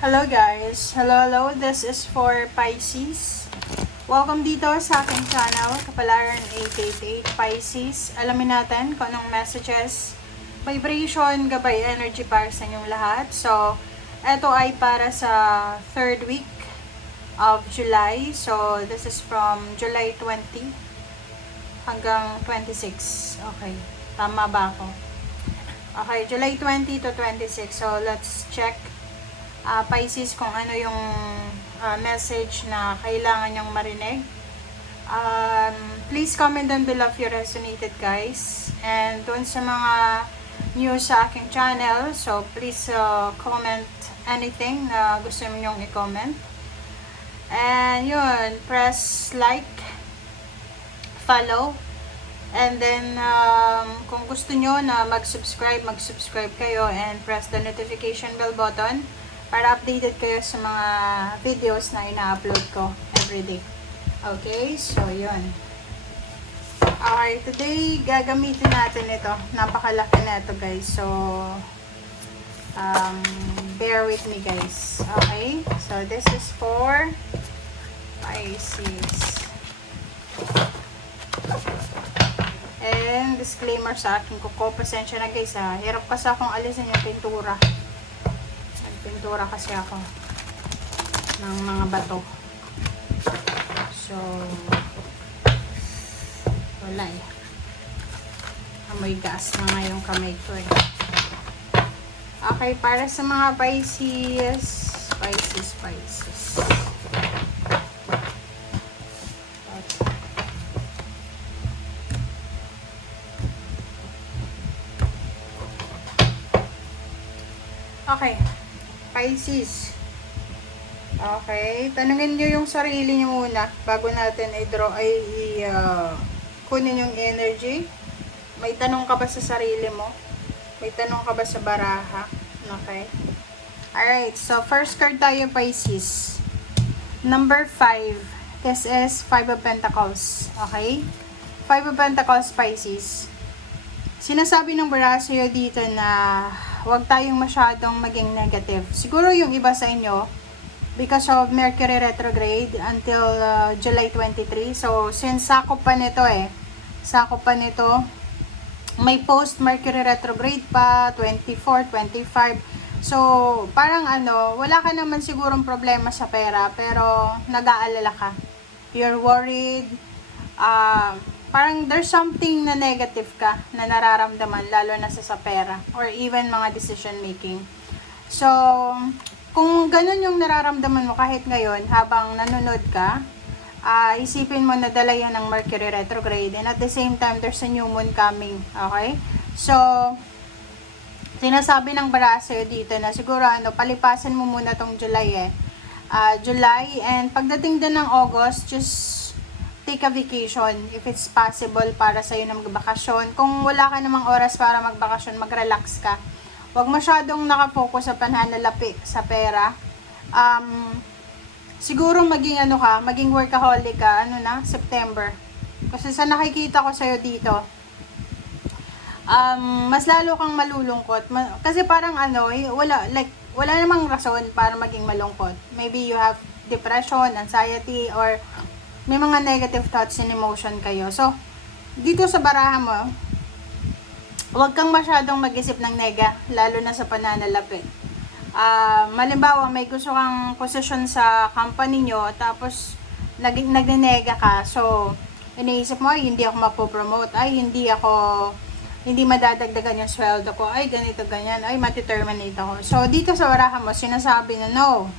Hello guys! Hello! This is for Pisces. Welcome dito sa aking channel, Kapalaran 888 Pisces. Alamin natin kung anong messages, vibration, gabay, energy para sa inyong lahat. So, ito ay para sa third week of July. So, this is from July 20 hanggang 26. Okay, tama ba ako? Okay, July 20 to 26. So, let's check Pisces kung ano yung message na kailangan nyong marinig. Please comment down below if you resonated, guys. And doon sa mga new sa aking channel, so please comment anything na gusto nyong i-comment. And yun, press like, follow, and then kung gusto nyo na mag-subscribe kayo and press the notification bell button para updated kayo sa mga videos na ina-upload ko everyday. Okay, so yun. Okay, today gagamitin natin ito. Napakalaki na ito, guys. So, bear with me, guys. Okay, so this is for Pisces. And disclaimer sa aking kuko. Pasensya na, guys, ha. Hirap kasi akong alisin yung pintura. Pintura kasi ako ng mga bato. So, wala eh. Amoy gas na nga yung kamay ko eh. Okay, para sa mga Pisces. Okay. Pisces. Okay, tanungin nyo yung sarili nyo muna bago natin i-draw kunin yung energy. May tanong ka ba sa sarili mo? May tanong ka ba sa baraha? Okay. Alright, so first card tayo, Pisces. Number 5. This is 5 of Pentacles. Okay? 5 of Pentacles, Pisces. Sinasabi ng baraha sa'yo dito na huwag tayong masyadong maging negative. Siguro yung iba sa inyo, because of Mercury retrograde until July 23. So, since sakop pa nito may post-Mercury retrograde pa, 24, 25. So, parang wala ka naman sigurong problema sa pera, pero nag-aalala ka. You're worried, parang there's something na negative ka na nararamdaman, lalo na sa pera or even mga decision making. So, kung ganun yung nararamdaman mo kahit ngayon habang nanonood ka, isipin mo na dala yan ng Mercury retrograde, and at the same time there's a new moon coming. Okay? So, sinasabi ng baraha sa'yo dito na siguro palipasan mo muna tong July July, and pagdating din ng August, just take a vacation if it's possible para sa'yo na magbakasyon. Kung wala ka namang oras para magbakasyon, mag-relax ka. Huwag masyadong nakafocus sa pananalapi sa pera. Siguro maging maging workaholic ka, September. Kasi sa nakikita ko sa'yo dito, mas lalo kang malulungkot. Kasi parang wala namang rason para maging malungkot. Maybe you have depression, anxiety, or may mga negative thoughts and emotion kayo. So, dito sa baraha mo, huwag kang masyadong mag-isip ng nega, lalo na sa pananalapi. Malimbawa, may gusto kang posisyon sa company nyo, tapos nagnenega ka. So, iniisip mo, ay, hindi ako mapopromote, ay, hindi madadagdagan yung sweldo ko, ay, ganito, ganyan, ay, mati-terminate ako. So, dito sa baraha mo, sinasabi na, no,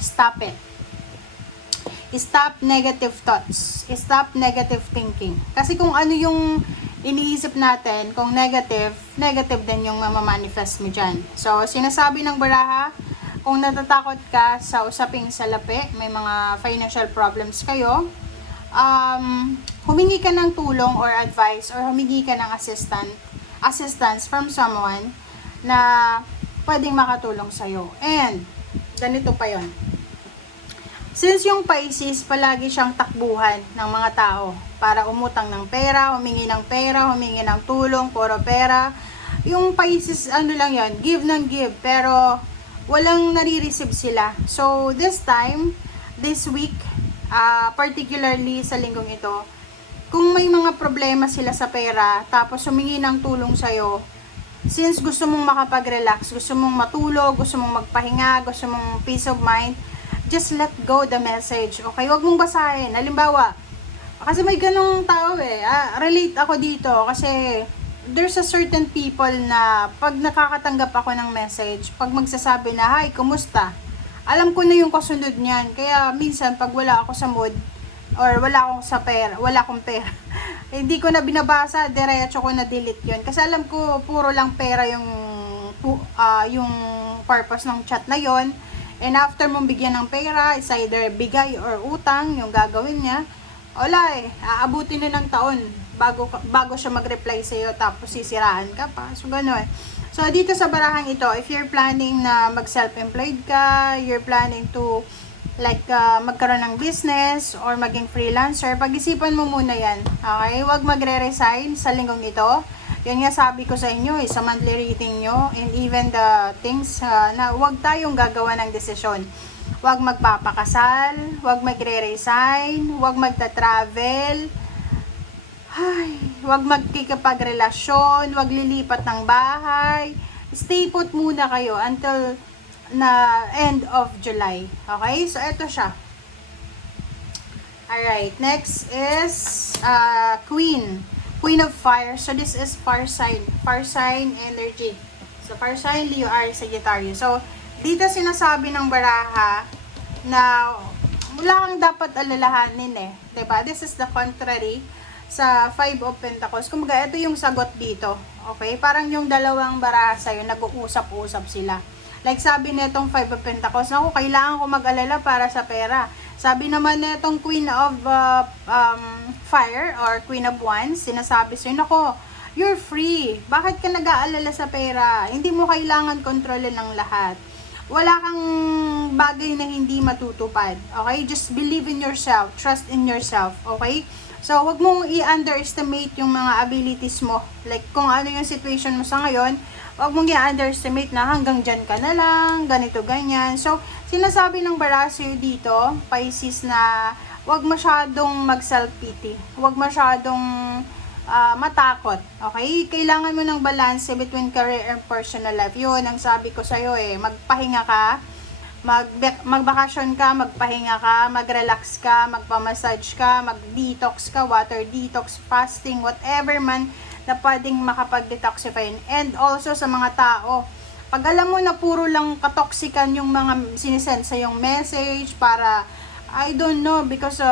stop it. Stop negative thoughts. Stop negative thinking. Kasi kung ano yung iniisip natin, kung negative din yung mamamanifest mo dyan. So, sinasabi ng baraha, kung natatakot ka sa usaping salapi, may mga financial problems kayo, humingi ka ng tulong or advice, or humingi ka ng assistance from someone na pwedeng makatulong sa'yo. And, ganito pa yon. Since yung Pisces, palagi siyang takbuhan ng mga tao para umutang ng pera, humingi ng tulong, puro pera. Yung Pisces, lang yan, give ng give, pero walang nare-receive sila. So, this time, this week, particularly sa linggong ito, kung may mga problema sila sa pera, tapos humingi ng tulong sa'yo, since gusto mong makapag-relax, gusto mong matulog, gusto mong magpahinga, gusto mong peace of mind, just let go the message. Okay, wag mong basahin. Halimbawa, kasi may ganong tao relate ako dito kasi there's a certain people na pag nakakatanggap ako ng message, pag magsasabi na, "Hi, kumusta?" Alam ko na yung kasunod niyan. Kaya minsan pag wala ako sa mood or wala akong pera, hindi ko na binabasa, diretso ko na delete 'yon. Kasi alam ko puro lang pera yung purpose ng chat na 'yon. And after mong bigyan ng pera, it's either bigay or utang yung gagawin niya. Wala aabutin na ng taon bago siya mag-reply sa iyo, tapos sisiraan ka pa. So gano'n. So dito sa barahang ito, if you're planning na mag-self-employed ka, you're planning to magkaroon ng business or maging freelancer, pag-isipan mo muna yan. Okay? Huwag magre-resign sa linggong ito. Yan nga sabi ko sa inyo, sa monthly reading nyo, and even the things na huwag tayong gagawa ng desisyon. Huwag magpapakasal, huwag magre-resign, huwag magta-travel, huwag magkikipagrelasyon, huwag lilipat ng bahay. Stay put muna kayo until na end of July. Okay? So, ito siya. Alright. Next is Queen. Queen of Fire. So, this is fire sign. Fire sign energy. So, fire sign, Leo, Aries, Sagittarius. So, dito sinasabi ng baraha na wala kang dapat alalahanin diba? This is the contrary sa Five of Pentacles. Kumbaga, ito yung sagot dito. Okay? Parang yung dalawang baraha sa'yo, nag-uusap-usap sila. Like sabi nitong Five of Pentacles, naku, kailangan ko mag-alala para sa pera. Sabi naman nitong Queen of Fire or Queen of Wands, sinasabi sa'yo, naku, you're free. Bakit ka nag-aalala sa pera? Hindi mo kailangan kontrolin ng lahat. Wala kang bagay na hindi matutupad. Okay? Just believe in yourself. Trust in yourself. Okay? So, wag mong i-underestimate yung mga abilities mo. Like, kung ano yung situation mo sa ngayon, wag mong i-underestimate na hanggang dyan ka na lang, ganito, ganyan. So, sinasabi ng Barasyo dito, Pisces, na wag masyadong mag-self-pity. Wag masyadong matakot. Okay? Kailangan mo ng balance between career and personal life. Yun, ang sabi ko sa'yo magpahinga ka, magbakasyon ka, magpahinga ka, mag-relax ka, magpa-massage ka, mag-detox ka, water detox, fasting, whatever man na pwedeng makapag-detoxify. And also sa mga tao, pag alam mo na puro lang katoksikan yung mga sinisend sa yung message para, I don't know, because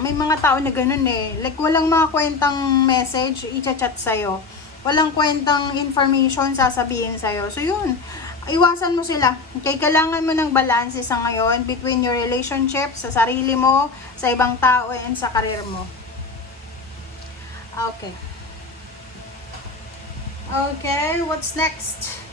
may mga tao na ganun like walang mga kwentang message i-chat sa'yo, walang kwentang information sasabihin sa'yo. So yun, iwasan mo sila. Okay, kailangan mo ng balance sa ngayon between your relationship, sa sarili mo, sa ibang tao, and sa career mo. Okay. Okay, what's next?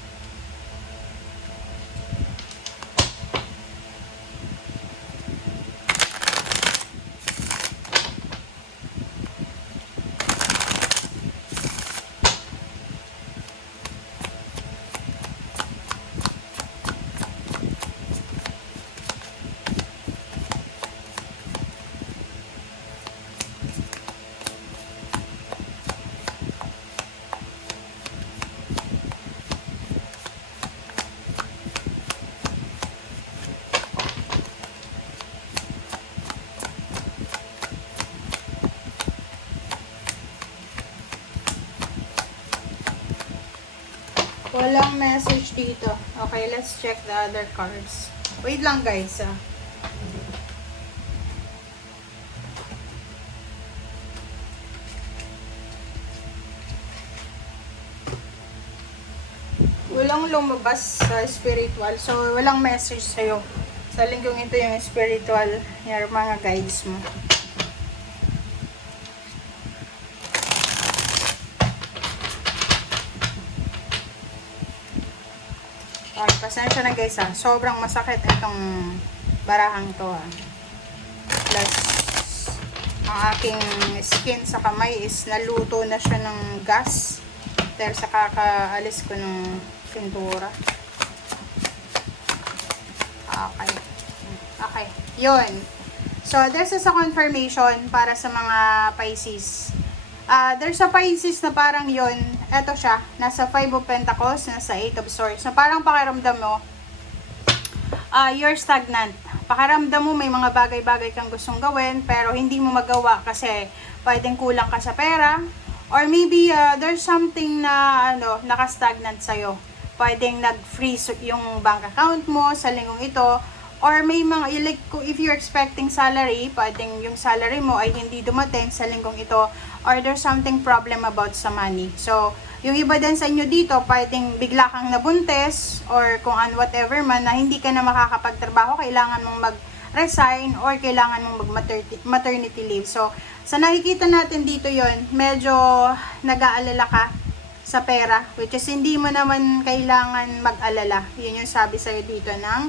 Walang message dito. Okay, let's check the other cards. Wait lang guys. Walang lumabas sa spiritual. So, walang message sa'yo. Sa linggong ito yung spiritual, yung mga guides mo. Okay, pasensya na guys sobrang masakit itong barahang to Plus, ang aking skin sa kamay is naluto na siya ng gas dahil sa kakaalis ko ng pintura. Okay. Okay. Yun. So, this is a confirmation para sa mga Pisces. There's a Pisces na parang yun, eto siya, nasa 5 of Pentacles, nasa 8 of Swords. Na parang pakiramdam mo, you're stagnant. Pakiramdam mo may mga bagay-bagay kang gustong gawin pero hindi mo magawa kasi pwedeng kulang ka sa pera or maybe there's something na naka-stagnant sa'yo. Pwedeng nag-freeze yung bank account mo sa linggong ito or may mga like if you're expecting salary, pwedeng yung salary mo ay hindi dumating sa linggong ito or there's something problem about sa money. So, yung iba din sa inyo dito, pwedeng bigla kang nabuntis or kung whatever man na hindi ka na makakapagtrabaho, kailangan mong mag-resign or kailangan mong mag-maternity leave. So, sa nakikita natin dito yon, medyo nag-aalala ka sa pera, which is hindi mo naman kailangan mag-alala. Yun yung sabi sa'yo dito ng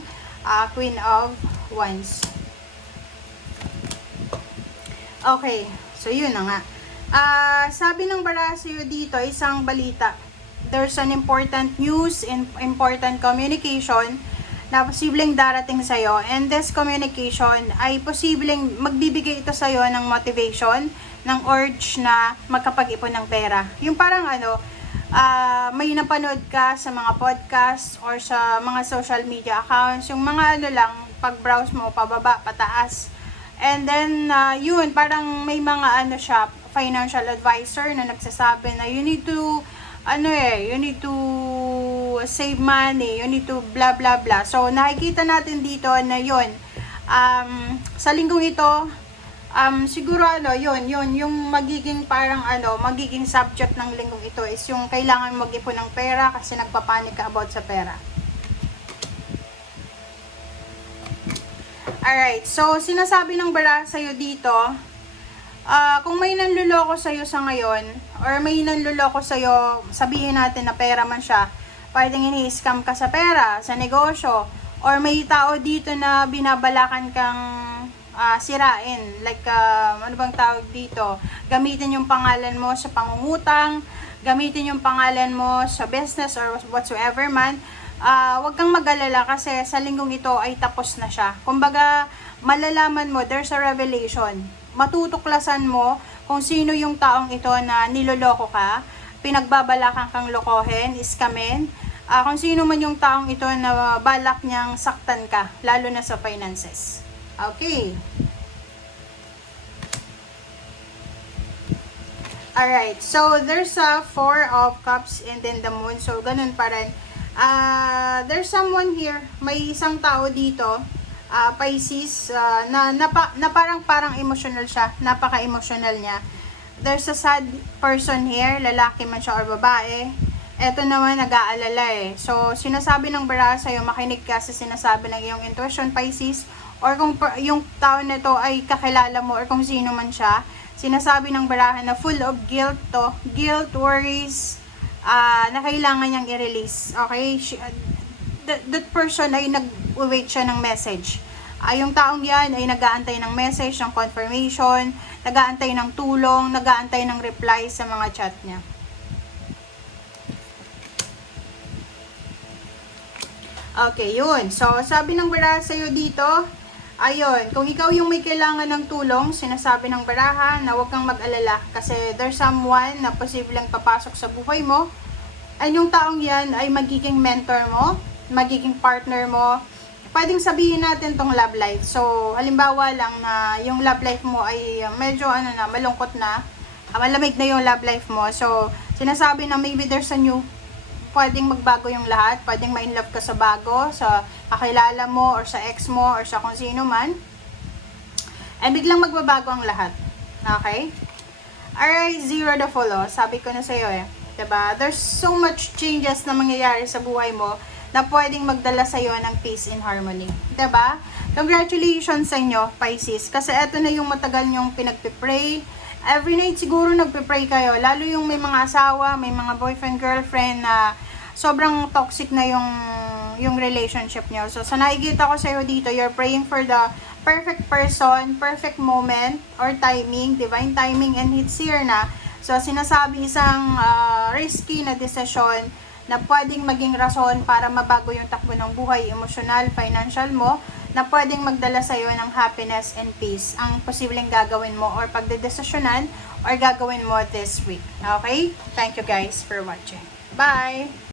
Queen of Wands. Okay, so yun na nga. Sabi ng bara sa'yo dito, isang balita. There's an important news, important communication na posibleng darating sa'yo. And this communication ay posibleng magbibigay ito sa'yo ng motivation, ng urge na magkapag-ipon ng pera. Yung parang may napanood ka sa mga podcast or sa mga social media accounts, yung mga lang, pag-browse mo, pababa, pataas. And then, yun, parang may mga siya, financial advisor na nagsasabi na you need to save money, you need to blah blah blah. So nakikita natin dito na yun, sa linggong ito, siguro yun yung magiging parang magiging subject ng linggong ito is yung kailangan mag-ipon ng pera kasi nagpapanik ka about sa pera. Alright, so sinasabi ng bara sa'yo dito, kung may nanluloko sa'yo sa ngayon, or may nanluloko sa'yo, sabihin natin na pera man siya, pwedeng ini-scam ka sa pera, sa negosyo, or may tao dito na binabalakan kang sirain, like, ano bang tawag dito, gamitin yung pangalan mo sa pangungutang, gamitin yung pangalan mo sa business or whatsoever man, wag kang mag-alala kasi sa linggong ito ay tapos na siya. Kumbaga, malalaman mo, there's a revelation. Matutuklasan mo kung sino yung taong ito na niloloko ka, pinagbabalakan kang lokohin, iskamin, kung sino man yung taong ito na balak niyang saktan ka, lalo na sa finances. Okay. Alright, so there's a 4 of Cups and then the Moon, so ganun pa rin. There's someone here, may isang tao dito, Pisces, na parang emotional siya, napaka-emotional niya. There's a sad person here, lalaki man siya or babae. Eto naman, nag-aalala So, sinasabi ng bara sa'yo, makinig ka sa sinasabi ng iyong intuition, Pisces, or kung yung tao na to ay kakilala mo or kung sino man siya, sinasabi ng barahan na full of guilt to, guilt, worries, na kailangan niyang i-release. Okay? That person ay nag-wait siya ng message. Yung taong yan ay nag-aantay ng message, ng confirmation, nag-aantay ng tulong, nag-aantay ng reply sa mga chat niya. Okay, yun. So, sabi ng baraha sa'yo dito, ayun, kung ikaw yung may kailangan ng tulong, sinasabi ng baraha na huwag kang mag-alala kasi there's someone na posibleng papasok sa buhay mo. At yung taong yan ay magiging mentor mo, magiging partner mo. Pwedeng sabihin natin tong love life. So, halimbawa lang na yung love life mo ay medyo malungkot na, malamig na yung love life mo. So, sinasabi na maybe there's a new, pwedeng magbago yung lahat, pwedeng ma-inlove ka sa bago, sa kakilala mo, or sa ex mo, or sa kung sino man. And biglang magbabago ang lahat. Okay? Alright, 0 the follow. Sabi ko na sa'yo diba? There's so much changes na mangyayari sa buhay mo na pwedeng magdala sa'yo ng peace and harmony. Diba? Congratulations sa inyo, Pisces. Kasi eto na yung matagal nyong pinagpipray. Every night siguro nagpipray kayo. Lalo yung may mga asawa, may mga boyfriend, girlfriend na sobrang toxic na yung relationship nyo. So, sa nakikita ko sa'yo dito, you're praying for the perfect person, perfect moment, or timing, divine timing, and it's here na. So, sinasabi isang risky na decision na pwedeng maging rason para mabago yung takbo ng buhay, emosyonal, financial mo, na pwedeng magdala sa'yo ng happiness and peace ang posibleng gagawin mo or pagdedesisyonan or gagawin mo this week. Okay? Thank you guys for watching. Bye!